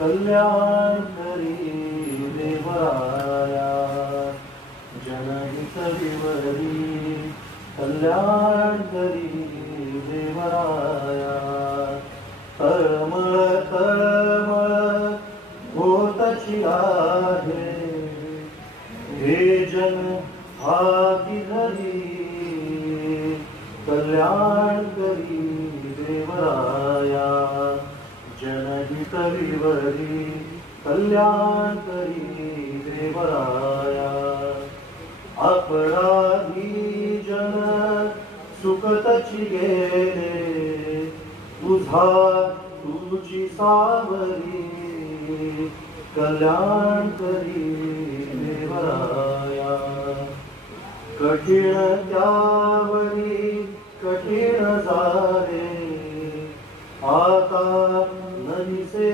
कल्याण करी देवराया जनहित विवरी कल्याण करी देवराया तळमळ तळमळ होतची आहे हे जन हाती धरी कल्याण करी देवराया जनहित विवरी कल्याण करी देवराया अपराधी जन सुखतची गेले तुझी सावरी कल्याण करी देवराया कठीण त्यावरी कठीण झाले आता नदिसे